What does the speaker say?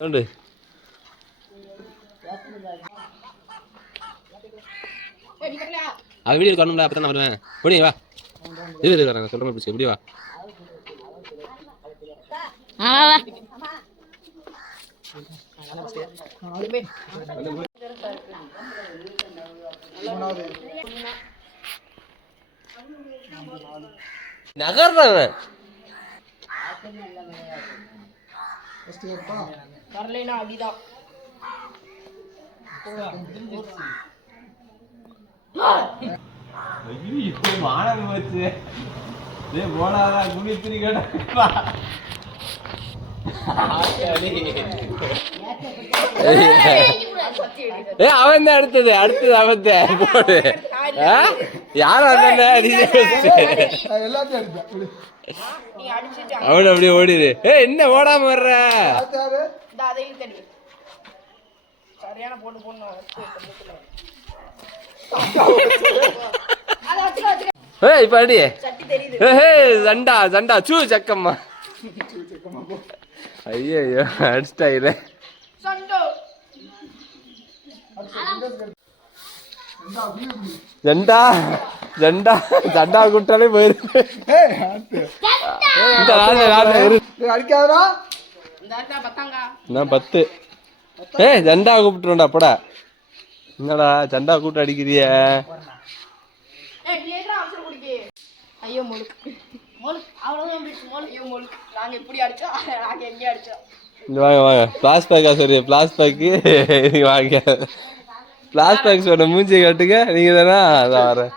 உண்டு அவன் வீடியோ காணும்ல அப்பதான் நான் வருவேன் ஓடி வா இரு இரு வரேன் சொல்ற மாதிரி பிடிச்சி இப்படி வா வரலைன்னா அடிதான் ஐயோ மானம் போச்சு. டேய் போடாதா குனி திரி கேட்டா ஏ அவன் தான் அடுத்தது அடுத்தது அவன் தான். போடு ஆ? யார் வந்தானே எல்லாத்தையும் அடிச்சேன் விடு. நீ அடிச்சிட்டு அவன் அப்படியே ஓடிடு. ஏ என்ன ஓடாம வர்ற? சரியான போட்டு போடணும் ஏய் இப்ப அடி. சட்டி தெரியுது. ஏ ஜண்டா ஜண்டா சூ சக்கம்மா. ஐயோ ஐயோ அடிச்சிட்டாயிலே. சண்டோ. ஜண்டா ஜண்டா ஜண்டா கூட்டாலே போயிருக்கு. பத்தாங்கா. நான் பத்து. ஏய் ஜண்டா கூப்பிட்டுருண்டா போடா. என்னடா ஜண்டா கூப்பிட்டு அடிக்கிறிய? ஐயோ முழுக்கு. முழுக்கு. ஐயோ முழுக்கு. இப்படி எங்கேயும் வாங்க வாங்க. பிளாஸ் பேக்கா சரி பிளாஸ் பேக்கு வாங்க. பிளாஸ் சொன்ன மூஞ்சி கட்டுங்க. நீங்க தானே அதான் வரேன்